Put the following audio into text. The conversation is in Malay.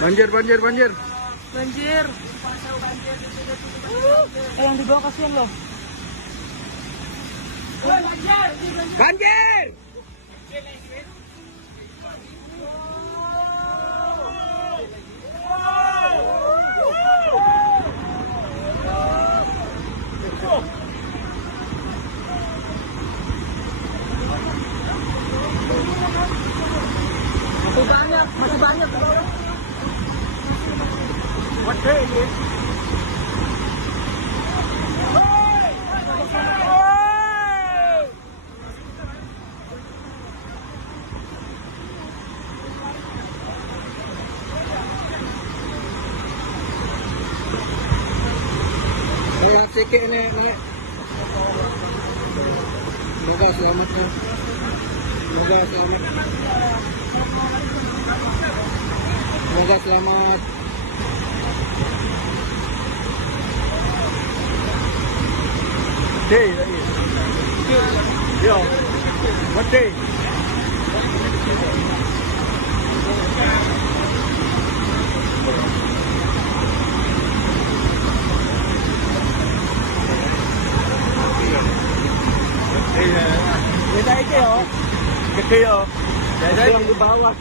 Banjir, banjir, banjir. Banjir. Yang di bawah kasihan loh. Banjir. Banjir! Masih banyak. What day is it? Lihat sikit ni, naik. Semoga selamat ya. Semoga selamat. Semoga selamat. Day lagi. Yo. What day? Kita itu yo. Kecil yo. Jadi yang di bawah.